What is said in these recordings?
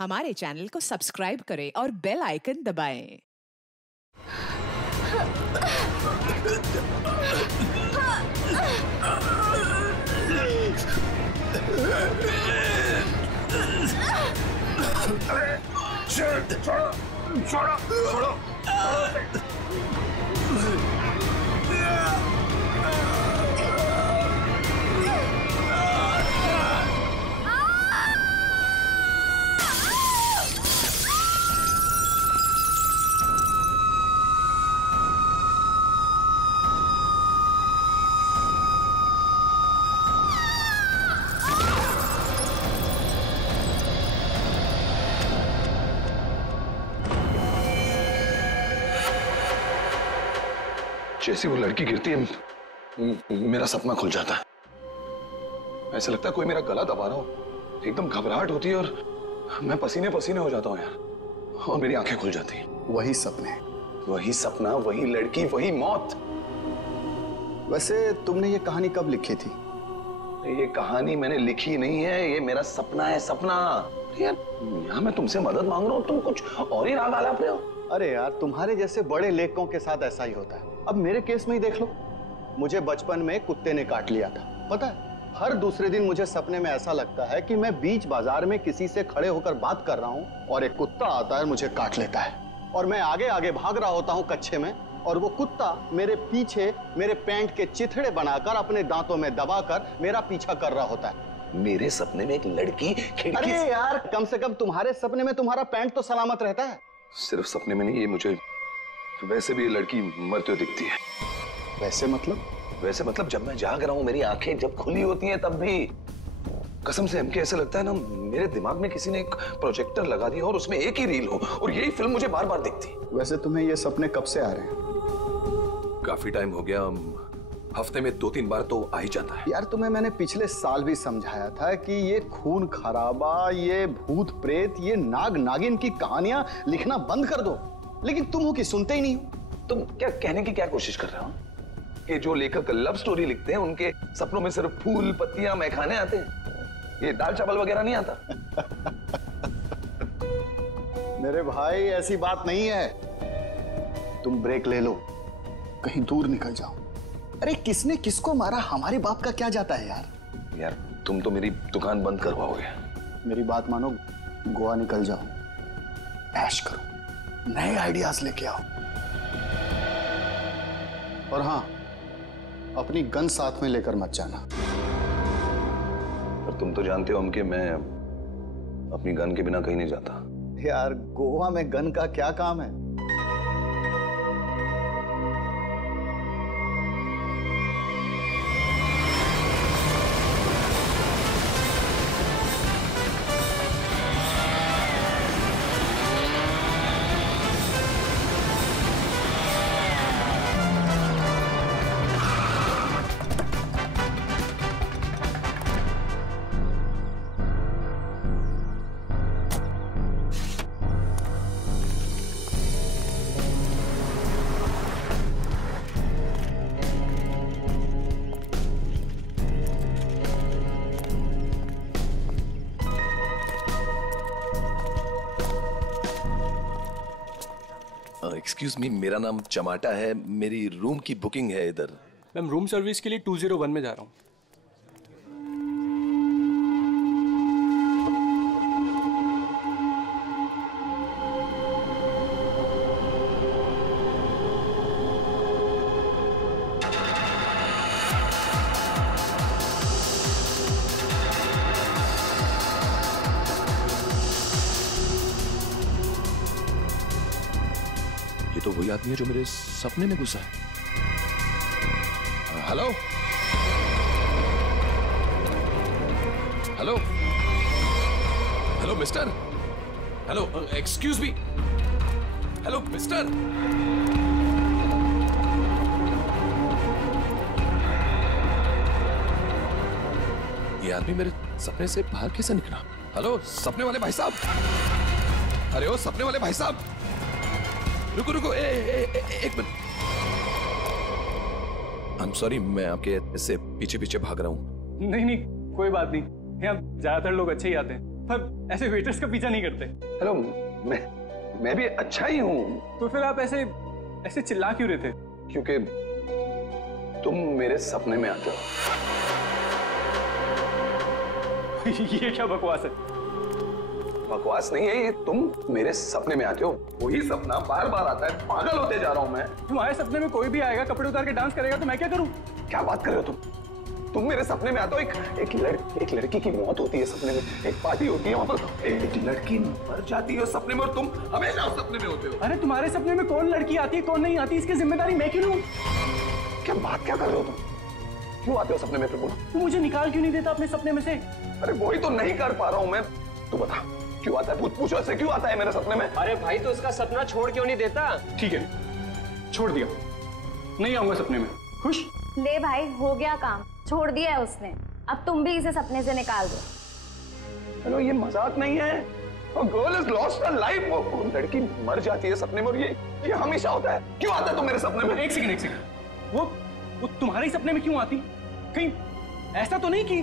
हमारे चैनल को सब्सक्राइब करें और बेल आइकन दबाएं। छोड़ो। जैसी वो लड़की गिरती है मेरा सपना खुल जाता है। ऐसा लगता है कोई मेरा गला दबा रहा हो। एकदम घबराहट होती है और मैं पसीने पसीने हो जाता हूँ यार, और मेरी आंखें खुल जाती हैं। वही सपने, वही सपना, वही लड़की, वही मौत। वैसे तुमने ये कहानी कब लिखी थी? ये कहानी मैंने लिखी नहीं है, ये मेरा सपना है। सपना यार, यहाँ मैं तुमसे मदद मांग रहा हूँ, तुम कुछ और ही राग आलाप रहे हो। अरे यार, तुम्हारे जैसे बड़े लेखकों के साथ ऐसा ही होता है। अब मेरे केस में ही देख लो, मुझे बचपन में कुत्ते ने काट लिया था। पता है, हर दूसरे दिन मुझे सपने में ऐसा लगता है कि मैं बीच बाजार में किसी से खड़े होकर बात कर रहा हूँ और एक कुत्ता आता है, मुझे काट लेता है और मैं आगे आगे भाग रहा होता हूँ कच्चे में, और वो कुत्ता मेरे पीछे मेरे पैंट के चिथड़े बनाकर अपने दांतों में दबाकर मेरा पीछा कर रहा होता है। मेरे सपने में एक लड़की खिड़की। अरे यार, कम से कम तुम्हारे सपने में तुम्हारा पैंट तो सलामत रहता है। सिर्फ सपने में नहीं, ये मुझे वैसे भी ये लड़की मरते हुए दिखती है। वैसे मतलब? वैसे मतलब जब मैं जाग रहा हूँ, मेरी आंखें जब खुली होती हैं तब भी कसम से हमके ऐसा लगता है ना, मेरे दिमाग में किसी ने एक प्रोजेक्टर लगा दिया और उसमें एक ही रील हो और यही फिल्म मुझे बार बार दिखती। वैसे तुम्हें ये सपने कब से आ रहे हैं? काफी टाइम हो गया, हफ्ते में 2-3 बार तो आ ही जाता है। यार, तुम्हें मैंने पिछले साल भी समझाया था कि ये खून खराबा, ये भूत प्रेत, ये नाग नागिन की कहानियां लिखना बंद कर दो, लेकिन तुम हो कि सुनते ही नहीं हो। तुम क्या कहने की क्या कोशिश कर रहे हो कि जो लेखक लव स्टोरी लिखते हैं उनके सपनों में सिर्फ फूल पत्तियां मैखाने आते हैं, ये दाल चावल वगैरह नहीं आता? मेरे भाई, ऐसी बात नहीं है। तुम ब्रेक ले लो, कहीं दूर निकल जाओ। अरे किसने किसको मारा, हमारे बाप का क्या जाता है यार। यार तुम तो मेरी दुकान बंद करवाओगे। मेरी बात मानो, गोवा निकल जाओ, ऐश करो, नए आइडियाज लेके आओ। और हाँ, अपनी गन साथ में लेकर मत जाना। पर तुम तो जानते हो हम कि मैं अपनी गन के बिना कहीं नहीं जाता। यार, गोवा में गन का क्या काम है? एक्सक्यूज मी, मेरा नाम चमाटा है, मेरी रूम की बुकिंग है इधर। मैम, रूम सर्विस के लिए 201 में जा रहा हूँ। ये तो वही आदमी है जो मेरे सपने में घुसा है। Hello hello hello mister, hello excuse me, hello mister. ये आदमी मेरे सपने से बाहर कैसे निकला? हेलो सपने वाले भाई साहब, अरे ओ सपने वाले भाई साहब, रुको रुको, एक मिनट। आई एम सॉरी, मैं आपके इससे पीछे पीछे भाग रहा हूँ। नहीं नहीं, कोई बात नहीं, यहाँ ज्यादातर लोग अच्छे ही आते हैं। पर ऐसे वेटर्स का पीछा नहीं करते। हेलो, मैं भी अच्छा ही हूँ। तो फिर आप ऐसे ऐसे चिल्ला क्यों रहे थे? क्योंकि तुम मेरे सपने में आते हो। ये क्या बकवास है? बकवास नहीं है ये, तुम मेरे सपने में आते हो। वही सपना बार बार आता है, पागल होते जा रहा हूं मैं। तुम्हारे सपने में कोई भी आएगा, कपड़े उतार के डांस करेगा तो मैं क्या करूं? क्या बात कर रहे हो तुम मेरे सपने में आते हो। एक लड़की की मौत होती है सपने में, एक पार्टी होती है वहां पर, एक लड़की मर जाती है उस सपने में और तुम हमेशा उस सपने में होते हो। अरे तुम्हारे सपने में कौन लड़की आती है कौन नहीं आती, इसकी जिम्मेदारी मैं क्यों लूं? क्या बात क्या कर रहे हो तुम? क्यों आते हो सपने में फिर बोलो? तू मुझे निकाल क्यों नहीं देता अपने सपने में से? अरे वही तो नहीं कर पा रहा हूं मैं। तू बता क्यों आता है? पूछो से क्यों आता है मेरे सपने में? अरे भाई तो उसका सपना छोड़ क्यों नहीं देता? ठीक है, छोड़ दिया, नहीं आऊंगा सपने में। खुश? ले भाई, हो गया काम, छोड़ दिया है उसने। अब तुम भी इसे सपने से निकाल दो। हेलो, ये मजाक नहीं है। Girl is lost her life. वो लड़की मर जाती है सपने में और ये हमेशा होता है। क्यों आता है तुम मेरे सपने में? एक सेकंड। वो तुम्हारे ही सपने में क्यों आती? कहीं ऐसा तो नहीं कि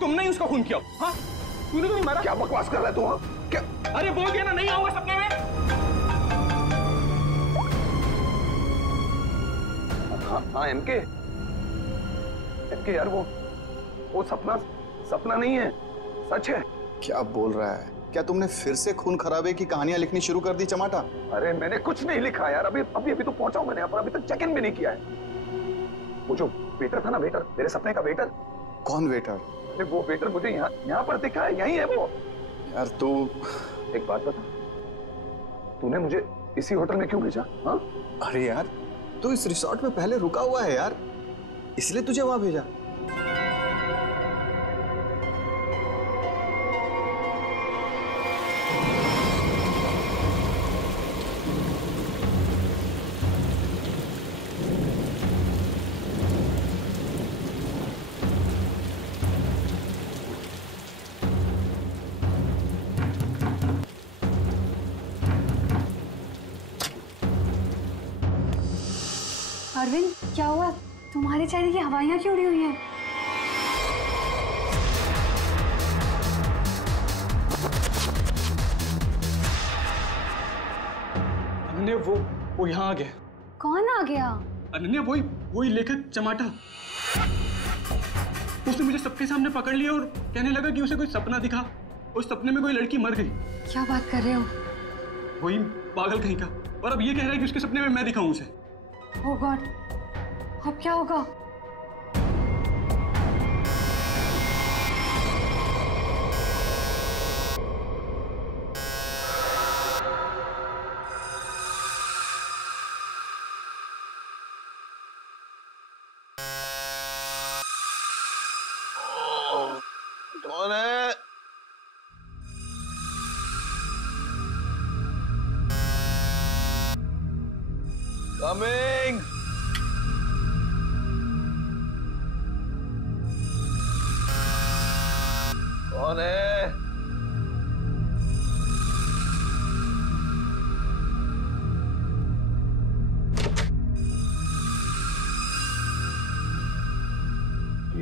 तुमने ही उसका खून किया? हाँ, तूने तो नहीं मारा। क्या बकवास कर रहा है तू? हाँ क्या? अरे बोल दिया ना, नहीं आऊंगा सपने में। हाँ एमके यार, वो सपना नहीं है, सच है। क्या बोल रहा है? क्या तुमने फिर से खून खराबे की कहानियां लिखनी शुरू कर दी चमाटा? अरे मैंने कुछ नहीं लिखा यार, अभी तो पहुंचा हूं मैंने यहाँ पर, अभी तक चेक इन भी नहीं किया है। वो जो वेटर था ना, वेटर, मेरे सपने का वेटर। कौन वेटर? अरे वो वेटर मुझे यहाँ पर दिखा है, यही है वो। यार तू एक बात बता, तूने मुझे इसी होटल में क्यों भेजा? हाँ? अरे यार, तू इस रिसोर्ट में पहले रुका हुआ है यार, इसलिए तुझे वहां भेजा। अरविंद, क्या हुआ? तुम्हारे चेहरे की हवाइयां क्यों उड़ी हुई हैं? अनन्या, वो यहाँ आ गया। कौन आ गया? अनन्या, वही लेखक चमाटा। उसने मुझे सबके सामने पकड़ लिया और कहने लगा कि उसे कोई सपना दिखा, उस सपने में कोई लड़की मर गई। क्या बात कर रहे हो? वही पागल कहीं का। और अब ये कह रहा है कि उसके सपने में मैं दिखाऊं उसे। ओह गॉड, अब क्या होगा? कौन है? कमिंग। कौन है?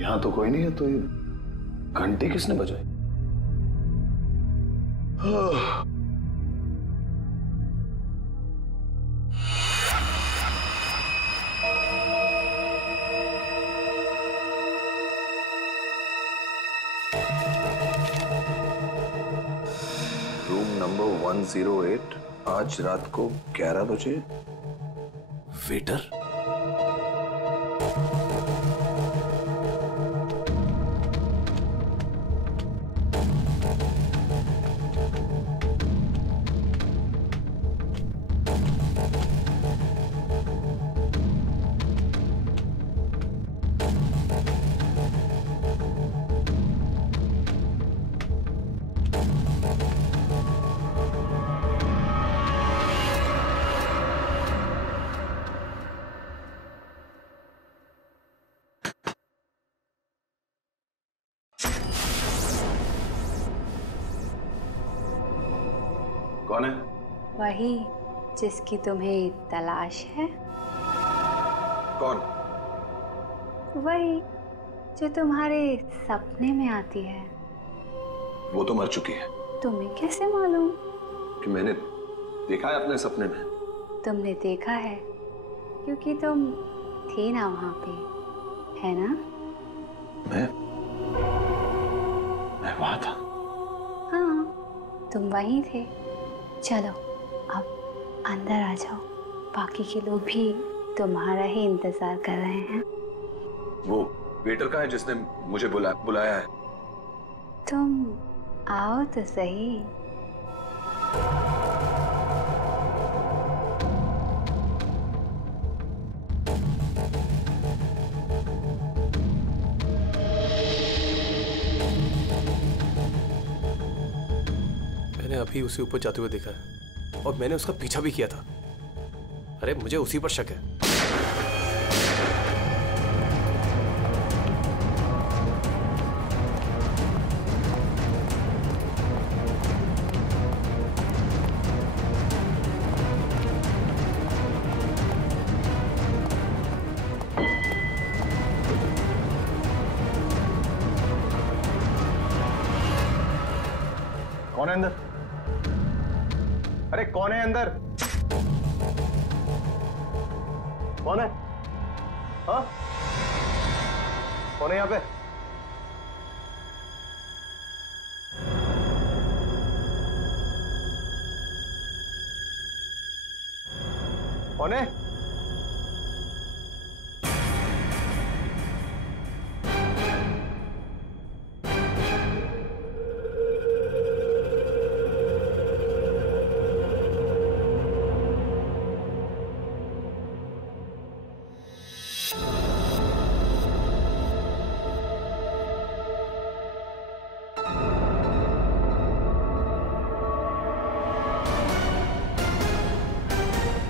यहां तो कोई नहीं है, तो ये घंटी किसने बजाई? रूम नंबर 108, आज रात को 11 बजे। वेटर? कौन है? वही जिसकी तुम्हें तलाश है। कौन? वही जो तुम्हारे सपने में आती है। वो तो मर चुकी है। तुम्हें कैसे मालूम? कि मैंने देखा है अपने सपने में। तुमने देखा है क्योंकि तुम थे ना वहां पे, है ना? मैं वहां था। हाँ, तुम वहीं थे। चलो अब अंदर आ जाओ, बाकी के लोग भी तुम्हारा ही इंतजार कर रहे हैं। वो वेटर का है जिसने मुझे बुलाया है। तुम आओ तो सही। मैंने अभी उसे ऊपर जाते हुए देखा है और मैंने उसका पीछा भी किया था। अरे मुझे उसी पर शक है। कौन है अंदर? अरे कौन है अंदर? कौन है? हाँ? कौन है यहाँ पे? कौन है?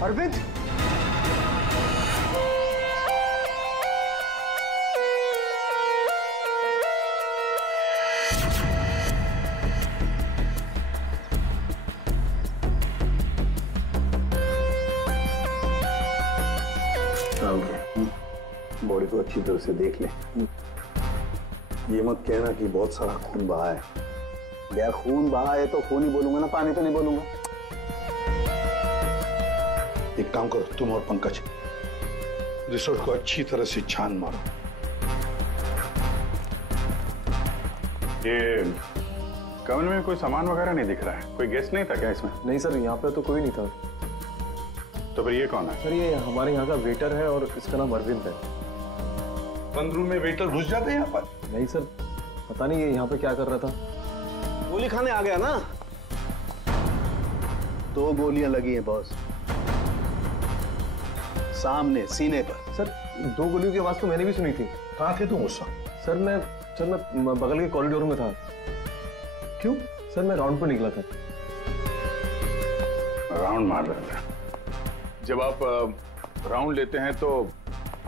अरविंद, बॉडी को अच्छी तरह से देख ले। ये मत कहना कि बहुत सारा खून बहा है। यार खून बहा है तो खून ही बोलूंगा ना, पानी तो नहीं बोलूंगा। एक काम करो, तुम और पंकज रिसोर्ट को अच्छी तरह से छान मारो। ये कमरे में कोई सामान वगैरह नहीं दिख रहा है। कोई गेस्ट नहीं था क्या इसमें? नहीं सर, यहाँ पे तो कोई नहीं था। तो फिर ये कौन है? सर ये हमारे यहाँ का वेटर है और इसका नाम अरविंद है। बंद रूम में वेटर घुस जाते हैं यहाँ पर? नहीं सर, पता नहीं ये यहाँ पे क्या कर रहा था। गोली खाने आ गया ना? 2 गोलियां लगी हैं बॉस, सामने सीने पर। सर 2 गोलियों की आवाज तो मैंने भी सुनी थी। कहाँ थे तुम उस वक्त? सर मैं बगल के कॉरिडोर में था। क्यों? सर मैं राउंड पर निकला था। राउंड मार रहे थे? जब आप राउंड लेते हैं तो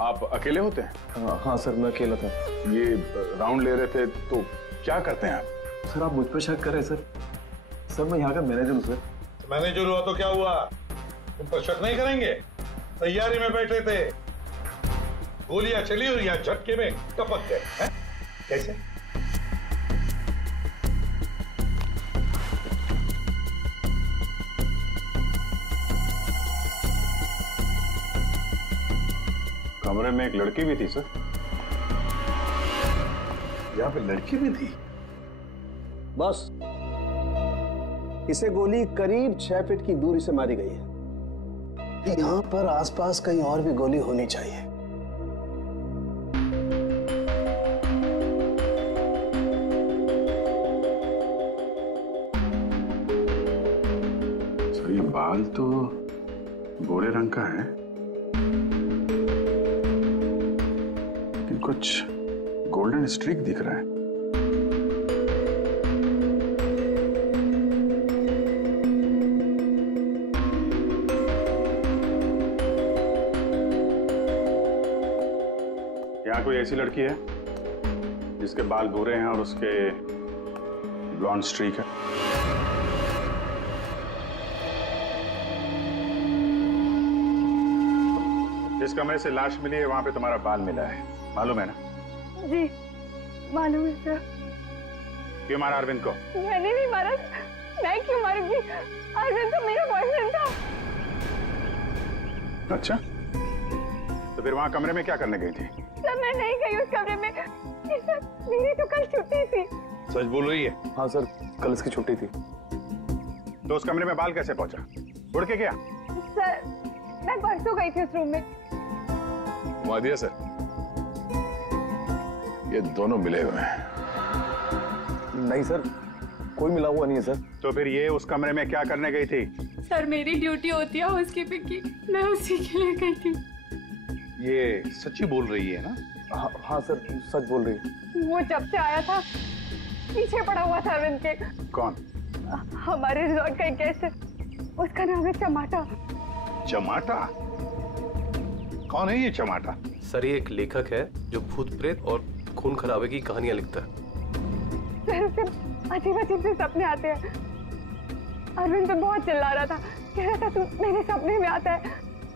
आप अकेले होते हैं? हाँ सर, मैं अकेला था। ये राउंड ले रहे थे तो क्या करते हैं आप? सर आप मुझ पर शक कर रहे हैं सर? सर मैं यहाँ का मैनेजर हूँ सर। मैनेजर हुआ तो क्या हुआ? तुम पर शक नहीं करेंगे? तैयारी में बैठे थे, गोलियां चली और यहाँ झटके में टपक गए। कैसे? कमरे में एक लड़की भी थी सर। यहाँ पे लड़की भी थी? बस इसे गोली करीब 6 फीट की दूरी से मारी गई है। यहाँ पर आसपास कहीं और भी गोली होनी चाहिए। सर ये बाल तो गोरे रंग का है, लेकिन कुछ गोल्डन स्ट्रीक दिख रहा है। यहाँ कोई ऐसी लड़की है जिसके बाल भूरे हैं और उसके ब्लॉन्ड स्ट्रीक है? जिस कमरे से लाश मिली है वहां पे तुम्हारा बाल मिला है, मालूम है ना? जी मालूम है सर। क्यों मारा अरविंद को? मैंने नहीं मारा। मैं क्यों मारूंगी? अरविंद तो मेरा बॉयफ्रेंड था। अच्छा, तो फिर वहां कमरे में क्या करने गई थी? सर मैं नहीं गई उस कमरे में। सर मेरी तो कल छुट्टी थी। सच बोल रही है? हाँ सर, कल इसकी छुट्टी थी। तो उस कमरे में बाल कैसे पहुंचा? उड़ के गया? सर मैं परसों गई थी उस रूम में। वादिया सर, ये दोनों मिले हुए हैं। नहीं सर, कोई मिला हुआ नहीं है सर। तो फिर ये उस कमरे में क्या करने गई थी? सर मेरी ड्यूटी होती है हाउसकीपिंग की, मैं उसी के लिए गई थी। ये सच्ची बोल रही है ना? हाँ सर, सच बोल रही है। वो जब से आया था पीछे पड़ा हुआ था अरविंद के। कौन? हमारे रिजॉर्ट का एक गेस्ट है, उसका नाम है चमाटा। चमाटा? कौन है ये चमाटा? सर ये एक लेखक है जो भूत प्रेत और खून खराबे की कहानियां लिखता है। सर उसे अजीब अजीब से सपने आते हैं। अरविंद तो बहुत चिल्ला रहा था, कह रहा था तू मेरे सपने में आता है।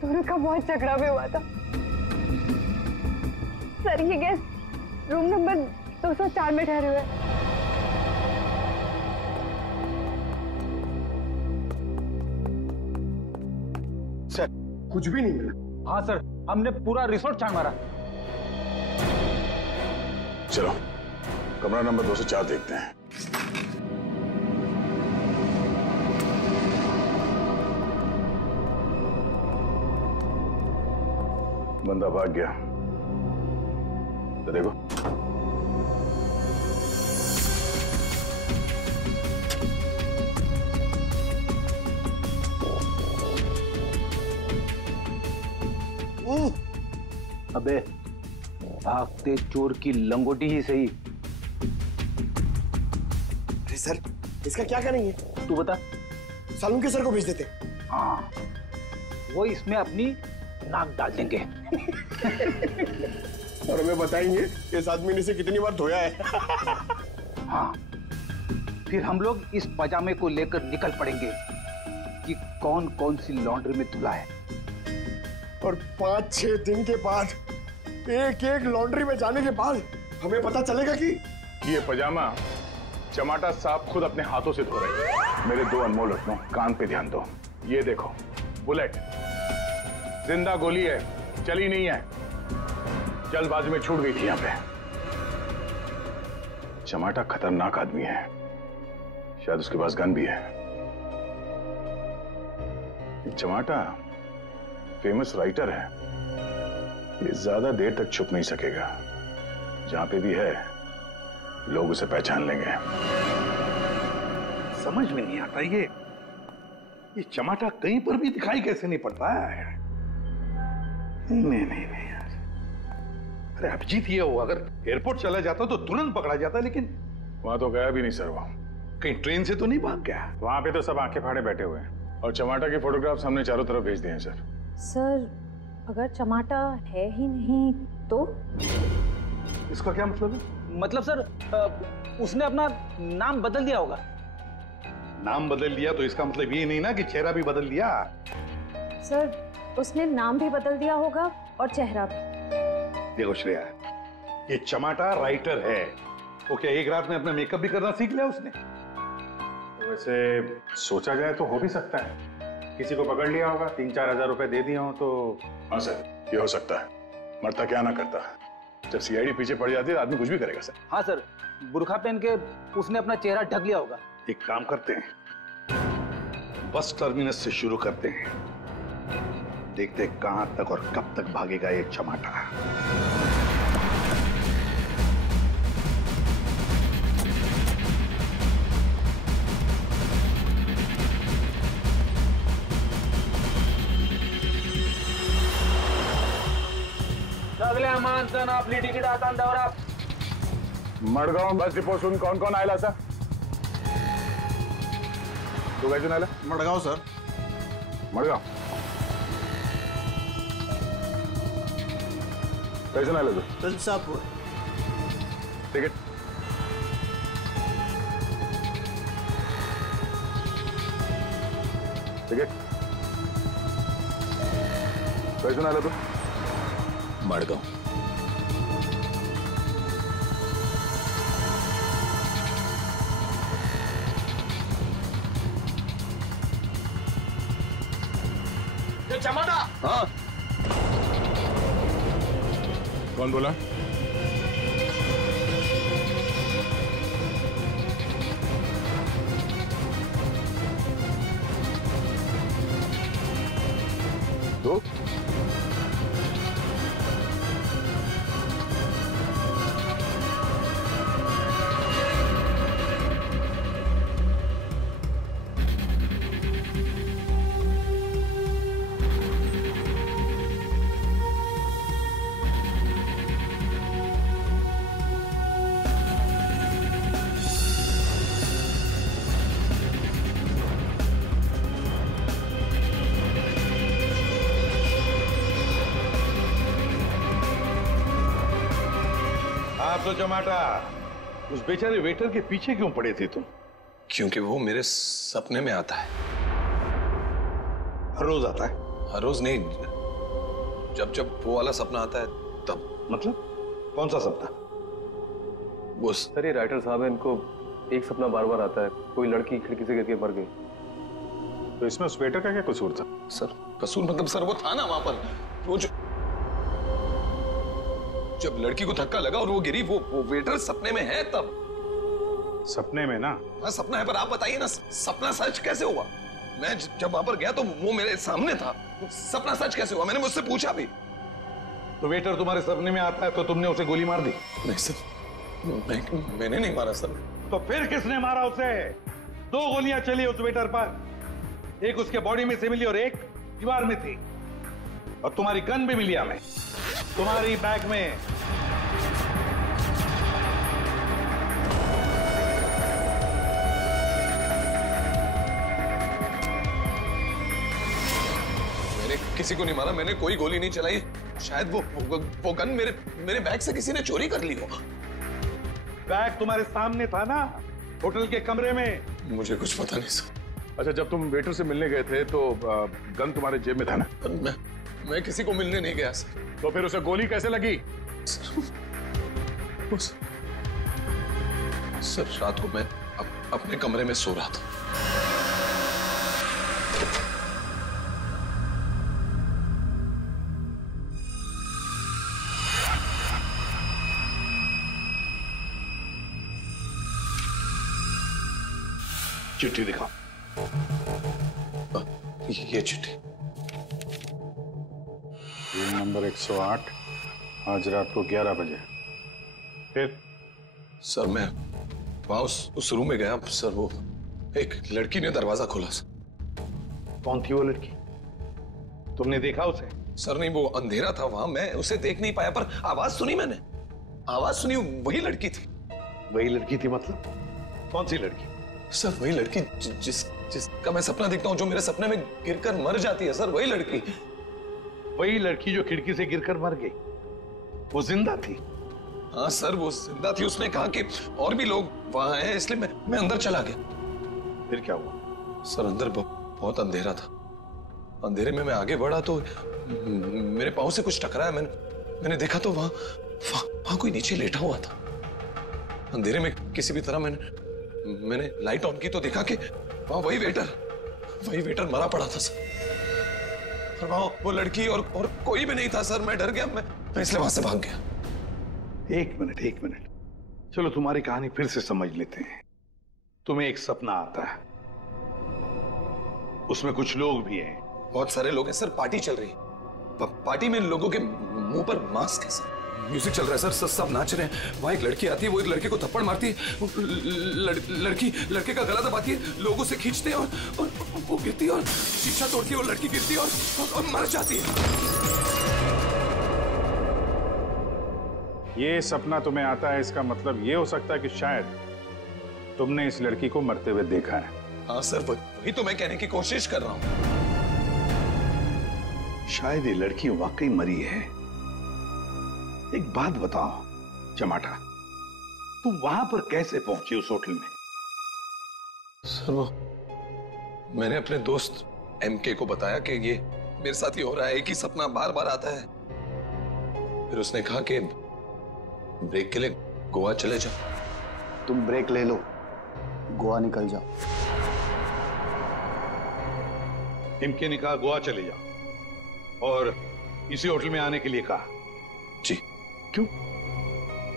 दोनों का बहुत झगड़ा भी हुआ था। सर ये गेस्ट रूम नंबर 204 में ठहरे हुए। सर कुछ भी नहीं मिला। हाँ सर, हमने पूरा रिसोर्ट छान मारा। चलो कमरा नंबर 204 देखते हैं। बंदा भाग गया, तो देखो। अबे भागते चोर की लंगोटी ही सही। अरे सर, इसका क्या करेंगे? तू बता। सालुंके सर को भेज देते। हाँ, वो इसमें अपनी नाक डाल देंगे। और हमें बताएंगे इस आदमी ने इसे कितनी बार धोया है। हाँ, फिर हम लोग इस पजामे को लेकर निकल पड़ेंगे कि कौन कौन सी लॉन्ड्री में धुला है। और 5-6 दिन के बाद, एक एक लॉन्ड्री में जाने के बाद हमें पता चलेगा कि ये पजामा चमाटा साहब खुद अपने हाथों से धो रहे हैं। मेरे 2 अनमोल रत्नों, कान पे ध्यान दो। ये देखो, बुलेट, जिंदा गोली है, चली नहीं है, जल्दबाजी में छूट गई थी यहां पे। चमाटा खतरनाक आदमी है, शायद उसके पास गन भी है। चमाटा फेमस राइटर है, ये ज्यादा देर तक छुप नहीं सकेगा। जहां पे भी है लोग उसे पहचान लेंगे। समझ में नहीं आता ये चमाटा कहीं पर भी दिखाई कैसे नहीं पड़ता है। नहीं यार। अरे अभिजीत, ये हो अगर एयरपोर्ट चला जाता तो तुरंत पकड़ा जाता, लेकिन वहां तो गया भी नहीं सर। वो कहीं ट्रेन से तो नहीं भाग गया? वहां पे तो सब आंखें फाड़े बैठे हुए हैं और चमाटा की फोटोग्राफ्स हमने चारों तरफ भेज दिए हैं सर। सर अगर चमाटा है ही नहीं तो? इसका क्या मतलब है? मतलब सर उसने अपना नाम बदल दिया होगा। नाम बदल दिया तो इसका मतलब ये नहीं ना कि चेहरा भी बदल दिया। सर उसने नाम भी बदल दिया होगा और चेहरा भी। देखो श्रेया, ये चमाटा राइटर है, वो क्या एक रात में अपना मेकअप भी करना सीख लिया उसने? तो वैसे सोचा जाए तो हो भी सकता है, किसी को पकड़ लिया होगा, 3-4 हजार रुपए दे दिए हो तो। हाँ सर, ये हो सकता है। मरता क्या ना करता, जब सीआईडी पीछे पड़ जाती है आदमी कुछ भी करेगा सर। हाँ सर, बुर्खा पहन के उसने अपना चेहरा ढक लिया होगा। एक काम करते हैं, बस टर्मिनस से शुरू करते हैं, देखते हैं कहां तक और कब तक भागेगा ये चमाटा। सगळ्या माणसानं आपली तिकीट हातान दवरा। मडगाव बस डिपोसून कोण कोण आयला सर? तू काय आला? मडगाव सर। मडगाव कैसे आला तू? तुलसापुर। तिकीट तिकीट कैसे आला तू? मडगाव। चमाटा। हाँ कौन बोला? दो आप तो चमाटा उस बेचारे वेटर के पीछे क्यों पड़े थे तुम? क्योंकि वो मेरे सपने में आता है। हर रोज आता है? हर रोज नहीं, जब जब वो वाला सपना आता है तब। मतलब कौन सा सपना? वो सर ये राइटर साहब है, इनको एक सपना बार बार आता है, कोई लड़की खिड़की से गिर के मर गई। तो इसमें उस वेटर का क्या कसूर था? सर कसूर मतलब सर वो था ना वहां पर, वो जब लड़की को धक्का लगा और वो गिरी, वो वेटर सपने में है तब। सपने में ना? हाँ सपना है, पर आप बताइए ना सपना सच कैसे हुआ? मैं जब वहां पर गया तो वो मेरे सामने था, सपना सच कैसे हुआ? मैंने मुझसे पूछा भी। तो वेटर तुम्हारे सपने में आता है तो तुमने उसे गोली मार दी? नहीं सर, मैंने नहीं मारा सर। तो फिर किसने मारा उसे? 2 गोलियां चली उस वेटर पर, एक उसके बॉडी में से मिली और एक दीवार में थी। और तुम्हारी गन भी मिली हमें, तुम्हारी बैग में। मैंने किसी को नहीं मारा, मैंने कोई गोली नहीं चलाई। शायद वो गन मेरे बैग से किसी ने चोरी कर ली हो। बैग तुम्हारे सामने था ना, होटल के कमरे में। मुझे कुछ पता नहीं सर। अच्छा, जब तुम वेटर से मिलने गए थे तो गन तुम्हारे जेब में था ना? मैं किसी को मिलने नहीं गया सर। तो फिर उसे गोली कैसे लगी? सर रात को मैं अपने कमरे में सो रहा था। चिट्ठी दिखाओ। ये चिट्ठी। रूम नंबर 108, आज रात को 11 बजे। फिर? सर मैं वहां उस रूम में गया सर, वो एक लड़की ने दरवाजा खोला सर। कौन थी वो लड़की? तुमने देखा उसे? सर नहीं, वो अंधेरा था वहां, मैं उसे देख नहीं पाया, पर आवाज सुनी मैंने। आवाज सुनी, वही लड़की थी। वही लड़की थी मतलब? कौन सी लड़की? सर वही लड़की जिसका मैं सपना देखता हूँ, जो मेरे सपने में गिरकर मर जाती है सर, वही लड़की। वही लड़की जो खिड़की से गिरकर मर गई, वो जिंदा थी? हाँ सर वो जिंदा थी। उसने कहा कि और भी लोग वहां हैं, इसलिए मैं अंदर चला गया। फिर क्या हुआ? सर अंदर बहुत अंधेरा था। अंधेरे में मैं आगे बढ़ा तो मेरे पाँव से कुछ टकराया। मैंने देखा तो वहां कोई नीचे लेटा हुआ था। अंधेरे में किसी भी तरह मैंने लाइट ऑन की तो देखा कि वहां वही वेटर मरा पड़ा था सर। और वहां वो लड़की और कोई भी नहीं था सर। मैं डर गया, मैं इसलिए वहां से भाग गया। एक मिनट, चलो तुम्हारी कहानी फिर से समझ लेते हैं। तुम्हें एक सपना आता है, उसमें कुछ लोग भी हैं। बहुत सारे लोग हैं सर, पार्टी चल रही है। पार्टी में लोगों के मुंह पर मास्क है सर, म्यूजिक चल रहा है सर, सब नाच रहे हैं। वहां एक लड़की आती है, वो एक लड़के को थप्पड़ मारती है, लड़की लड़के का गला दबाती है, लोगों से खींचते हैं और वो गिरती है और शीशा तोड़ती है और लड़की गिरती है और मर जाती है। ये सपना तुम्हें आता है, इसका मतलब ये हो सकता है कि शायद तुमने इस लड़की को मरते हुए देखा है। हाँ सर, वही तो मैं कहने की कोशिश कर रहा हूं। शायद ये लड़की वाकई मरी है। एक बात बताओ चमाटा, तुम वहां पर कैसे पहुंचे उस होटल में? सर वो मैंने अपने दोस्त एमके को बताया कि ये मेरे साथ ही हो रहा है, एक ही सपना बार बार आता है। फिर उसने कहा कि ब्रेक के लिए गोवा चले जाओ। तुम ब्रेक ले लो, गोवा निकल जाओ। एमके ने कहा गोवा चले जाओ, और इसी होटल में आने के लिए कहा? जी। क्यों?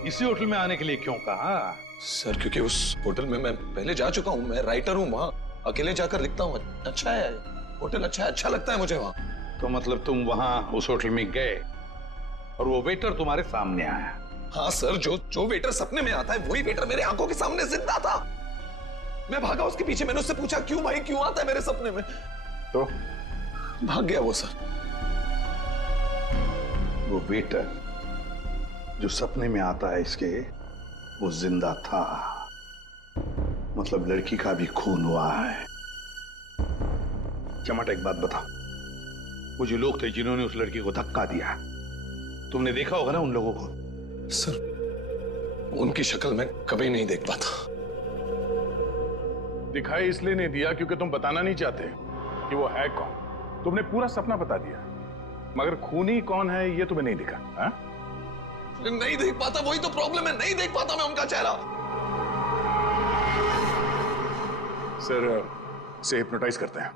इसी होटल में आने के लिए क्यों कहा? सर क्योंकि उस होटल में मैं पहले जा चुका हूँ, मैं राइटर हूँ, वहाँ अकेले जाकर लिखता हूँ। अच्छा है होटल, अच्छा लगता है मुझे वहाँ। तो मतलब तुम वहाँ उस होटल में गए और वो वेटर तुम्हारे सामने आया? हाँ सर, जो वेटर सपने में आता है वही वेटर मेरे आंखों के सामने जिंदा था। मैं भागा उसके पीछे, मैंने उससे पूछा क्यों भाई, क्यों आता है मेरे सपने में? तो भाग गया वो सर। वो वेटर जो सपने में आता है इसके, वो जिंदा था। मतलब लड़की का भी खून हुआ है। चमाटा एक बात बता, वो जो लोग थे जिन्होंने उस लड़की को धक्का दिया, तुमने देखा होगा ना उन लोगों को? सर उनकी शक्ल मैं कभी नहीं देख पाता। दिखाई इसलिए नहीं दिया क्योंकि तुम बताना नहीं चाहते कि वो है कौन। तुमने पूरा सपना बता दिया, मगर खूनी कौन है ये तुम्हें नहीं दिखा। हा? नहीं देख पाता, वही तो प्रॉब्लम है, नहीं देख पाता मैं उनका चेहरा। सर से हिप्नोटाइज करते हैं।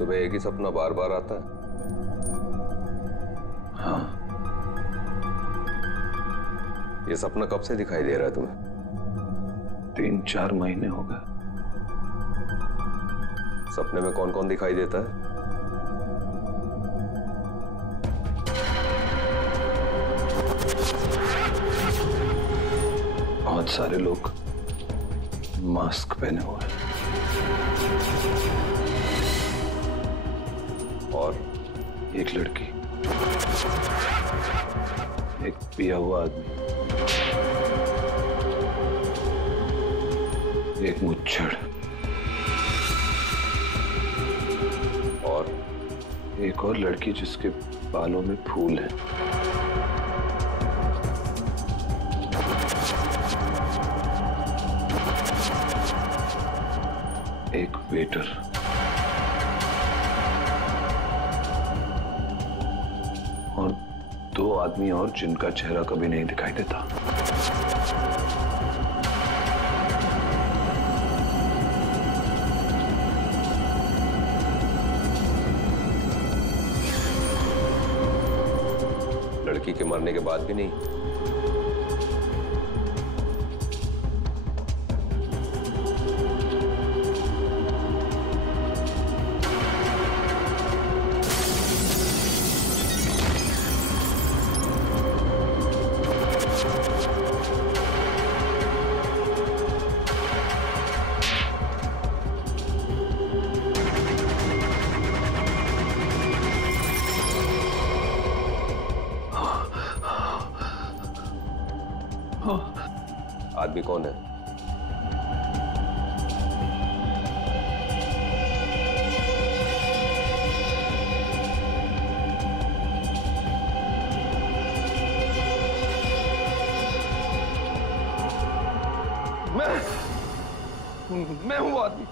तुम्हें एक ही सपना बार बार आता है? हाँ। ये सपना कब से दिखाई दे रहा है तुम्हें? 3-4 महीने हो गए। सपने में कौन कौन दिखाई देता है? बहुत सारे लोग मास्क पहने हुए हैं। और एक लड़की, एक पिया हुआ आदमी, एक मुच्छड़ और एक और लड़की जिसके बालों में फूल है। एक वेटर, और 2 आदमी और जिनका चेहरा कभी नहीं दिखाई देता। लड़की के मरने के बाद भी नहीं? आदमी कौन है? मैं हूं वो आदमी।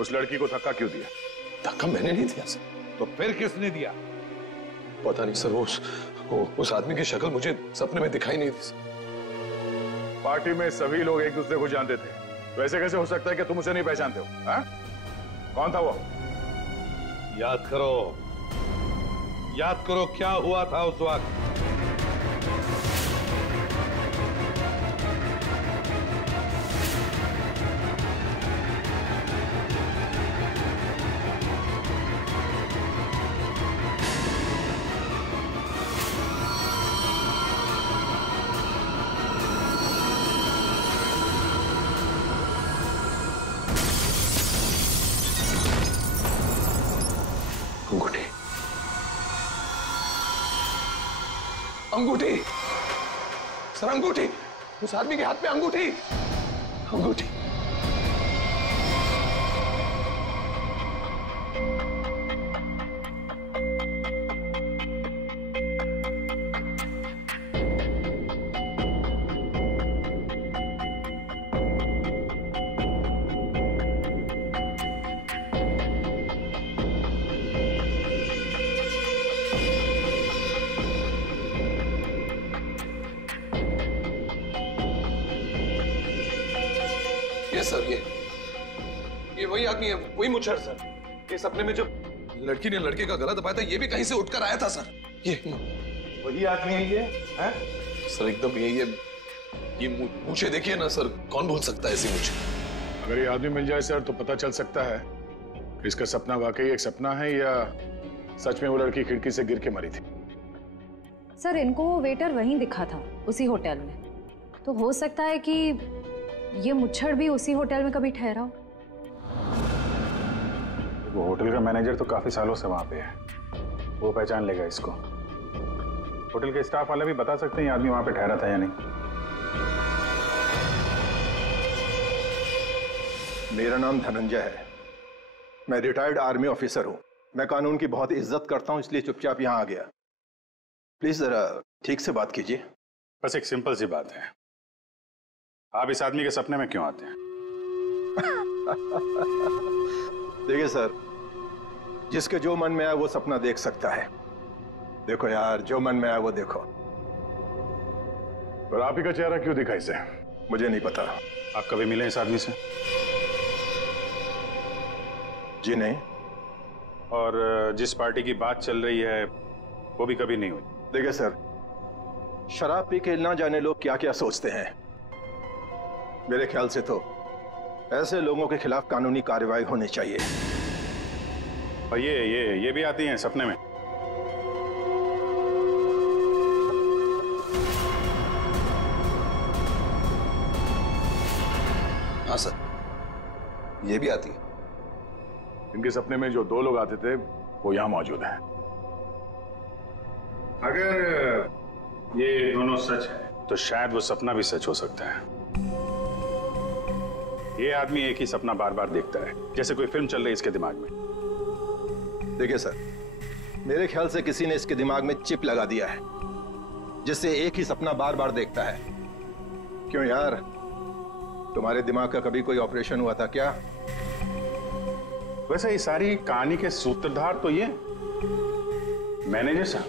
उस लड़की को धक्का क्यों दिया? धक्का मैंने नहीं दिया सर। तो फिर किसने दिया? पता नहीं सर, उस आदमी की शक्ल मुझे सपने में दिखाई नहीं दी सर। पार्टी में सभी लोग एक दूसरे को जानते थे, वैसे कैसे हो सकता है कि तुम उसे नहीं पहचानते हो? हा? कौन था वो? याद करो क्या हुआ था उस वक्त। अंगूठी सर, अंगूठी, उस आदमी के हाथ में अंगूठी, अंगूठी। सर ये वही आदमी है, वही मुच्छर सर। ये सपने में जो लड़की ने लड़के का गला दबाया था, ये भी कहीं से उठकर आया था सर। ये वही आदमी है ये है? सर एकदम ये मूछे देखिए ना सर, कौन भूल सकता है ऐसी मूछे। अगर ये आदमी मिल जाए सर तो पता चल सकता है इसका सपना वाकई एक सपना है या सच में वो लड़की खिड़की से गिर के मरी थी। सर इनको वो वेटर वहीं दिखा था, उसी होटल में। तो हो सकता है कि ये मुच्छड़ भी उसी होटल में कभी ठहरा हो। वो होटल का मैनेजर तो काफी सालों से वहां पे है, वो पहचान लेगा इसको। होटल के स्टाफ वाले भी बता सकते हैं ये आदमी वहां पे ठहरा था या नहीं। मेरा नाम धनंजय है, मैं रिटायर्ड आर्मी ऑफिसर हूं। मैं कानून की बहुत इज्जत करता हूं, इसलिए चुपचाप यहां आ गया। प्लीज जरा ठीक से बात कीजिए। बस एक सिंपल सी बात है, आप इस आदमी के सपने में क्यों आते हैं? देखिए सर, जिसके जो मन में आए वो सपना देख सकता है। देखो यार, जो मन में आए वो देखो। पर आप ही का चेहरा क्यों दिखा इसे? मुझे नहीं पता। आप कभी मिले इस आदमी से? जी नहीं। और जिस पार्टी की बात चल रही है वो भी कभी नहीं हुई? देखिए सर, शराब पी के ना जाने लोग क्या क्या सोचते हैं। मेरे ख्याल से तो ऐसे लोगों के खिलाफ कानूनी कार्रवाई होनी चाहिए। और ये भी आती हैं सपने में? हाँ सर, ये भी आती है। इनके सपने में जो दो लोग आते थे वो यहां मौजूद हैं। अगर ये दोनों सच है तो शायद वो सपना भी सच हो सकता है। ये आदमी एक ही सपना बार बार देखता है, जैसे कोई फिल्म चल रही है इसके दिमाग में। देखिए सर, मेरे ख्याल से किसी ने इसके दिमाग में चिप लगा दिया है, जिससे एक ही सपना बार बार देखता है। क्यों यार, तुम्हारे दिमाग का कभी कोई ऑपरेशन हुआ था क्या? वैसे ये सारी कहानी के सूत्रधार तो ये मैनेजर साहब।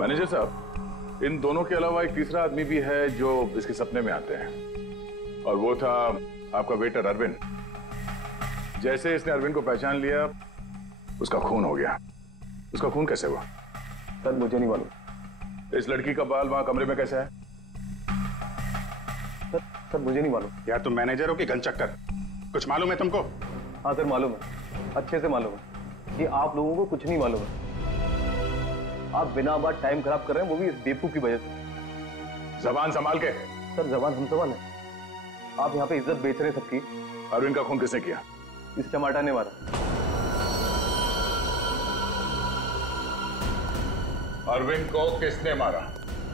मैनेजर साहब, इन दोनों के अलावा एक तीसरा आदमी भी है जो इसके सपने में आते हैं, और वो था आपका वेटर अरविंद। जैसे इसने अरविंद को पहचान लिया, उसका खून हो गया। उसका खून कैसे हुआ? सर मुझे नहीं मालूम। इस लड़की का बाल वहां कमरे में कैसे है? सर मुझे नहीं मालूम। यार तुम मैनेजर हो कि घनचक्कर? कुछ मालूम है तुमको? हाँ सर मालूम है, अच्छे से मालूम है। ये आप लोगों को कुछ नहीं मालूम है। आप बिना बात टाइम खराब कर रहे हैं, वो भी इस बेवकूफ की वजह से। जबान संभाल के। सर जबान हम संभाल है। आप यहाँ पे इज्जत बेच रहे हैं सबकी। अरविंद का खून किसने किया? इस टमाटर ने मारा। अरविंद को किसने मारा?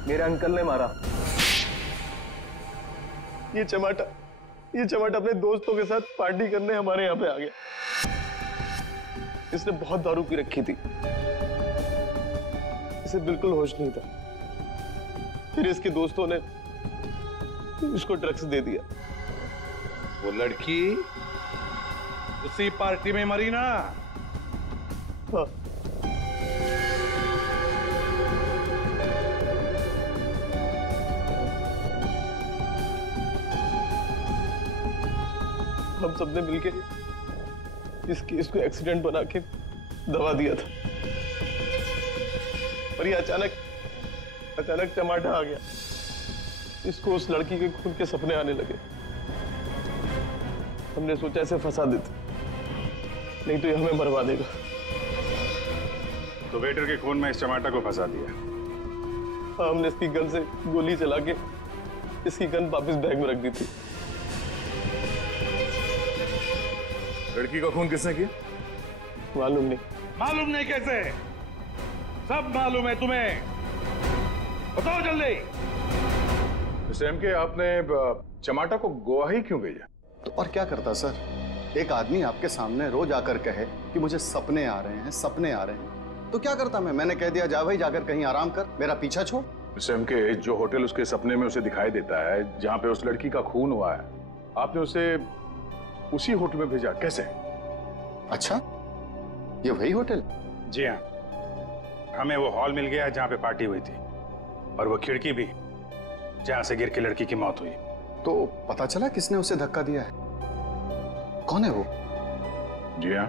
मेरे अंकल ने मारा। ये चमाटा अपने दोस्तों के साथ पार्टी करने हमारे यहाँ पे आ गया। इसने बहुत दारू पी रखी थी, इसे बिल्कुल होश नहीं था। फिर इसके दोस्तों ने इसको ड्रग्स दे दिया। वो लड़की उसी पार्टी में मरी ना? हाँ। हम सबने मिलके इस केस को एक्सीडेंट बना के दबा दिया था, पर ये अचानक टमाटर आ गया। इसको उस लड़की के खून के सपने आने लगे। हमने सोचा इसे फंसा देते, नहीं तो ये हमें मरवा देगा। तो वेटर के खून में इस टमाटर को फंसा दिया? हाँ, हमने इसकी गन से गोली चला के इसकी गन वापस बैग में रख दी थी। लड़की का खून किसने किया? मालूम नहीं। मालूम नहीं कैसे? सब मालूम है तुम्हें। बताओ जल्दी। मिस्टर MK, आपने चमाटा को गोवा ही क्यों भेजा? तो और क्या करता सर, एक आदमी आपके सामने रोज आकर कहे कि मुझे सपने आ रहे हैं, सपने आ रहे हैं, तो क्या करता मैंने कह दिया जा भाई जाकर कहीं आराम कर, मेरा पीछा छोड़। मिस्टर MK, जो होटल उसके सपने में उसे दिखाई देता है, जहां पे उस लड़की का खून हुआ है, आपने उसे उसी होटल में भेजा, कैसे? अच्छा, ये वही होटल? जी हाँ, हमें वो हॉल मिल गया जहां पे पार्टी हुई थी, और वो खिड़की भी जहां से गिर के लड़की की मौत हुई। तो पता चला किसने उसे धक्का दिया है? कौन है वो? जी हाँ,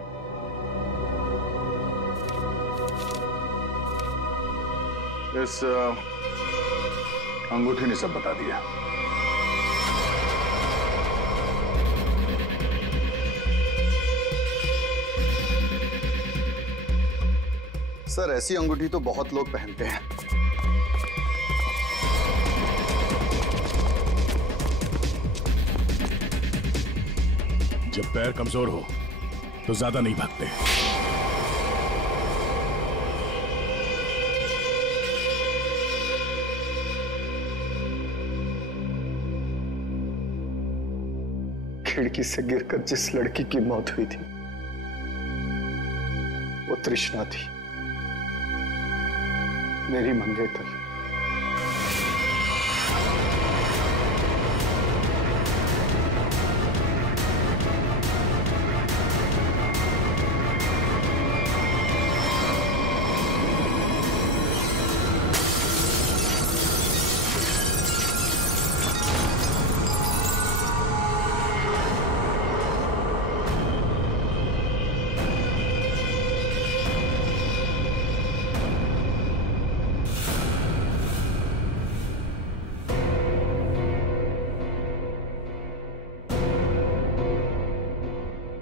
इस अंगूठी ने सब बता दिया। सर, ऐसी अंगूठी तो बहुत लोग पहनते हैं। जब पैर कमजोर हो तो ज्यादा नहीं भागते। खिड़की से गिरकर जिस लड़की की मौत हुई थी वो तृष्णा थी, मेरी मंगेतर।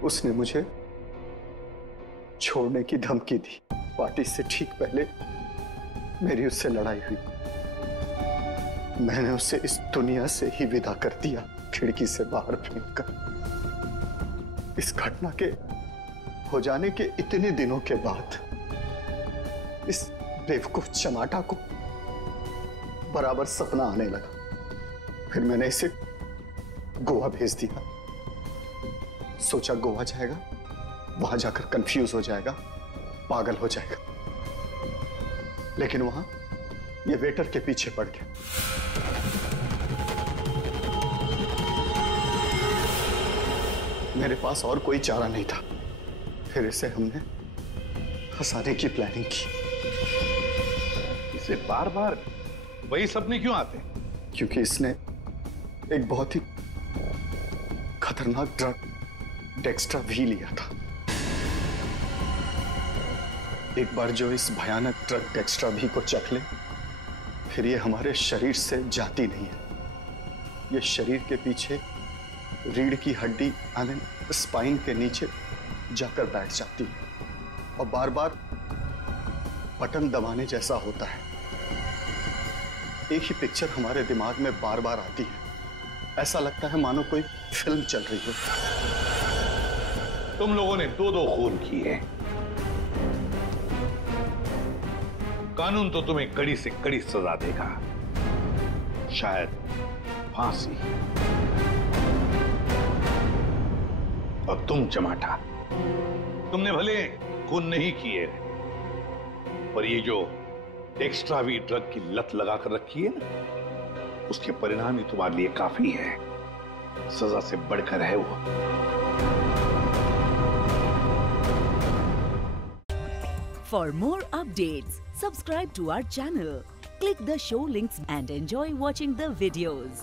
उसने मुझे छोड़ने की धमकी दी। पार्टी से ठीक पहले मेरी उससे लड़ाई हुई। मैंने उसे इस दुनिया से ही विदा कर दिया, खिड़की से बाहर फेंककर। इस घटना के हो जाने के इतने दिनों के बाद इस बेवकूफ चमाटा को बराबर सपना आने लगा। फिर मैंने इसे गोवा भेज दिया। सोचा गोवा जाएगा, वहां जाकर कंफ्यूज हो जाएगा, पागल हो जाएगा, लेकिन वहां ये वेटर के पीछे पड़ गया। मेरे पास और कोई चारा नहीं था। फिर इसे हमने फंसाने की प्लानिंग की। इसे बार बार वही सपने क्यों आते? क्योंकि इसने एक बहुत ही खतरनाक ड्रग डेक्स्ट्रा भी लिया था। एक बार जो इस भयानक ड्रग डेक्स्ट्रा भी को चख ले, फिर ये हमारे शरीर से जाती नहीं है। ये शरीर के पीछे रीढ़ की हड्डी यानी स्पाइन के नीचे जाकर बैठ जाती है और बार बार बटन दबाने जैसा होता है। एक ही पिक्चर हमारे दिमाग में बार बार आती है। ऐसा लगता है मानो कोई फिल्म चल रही हो। तुम लोगों ने दो खून किए। कानून तो तुम्हें कड़ी से कड़ी सजा देगा, शायद फांसी। और तुम चमाटा, तुमने भले खून नहीं किए, पर ये जो एक्स्ट्रा वी ड्रग की लत लगाकर रखी है ना, उसके परिणाम ही तुम्हारे लिए काफी है। सजा से बढ़कर है वो। For more updates, subscribe to our channel, click the show links and enjoy watching the videos.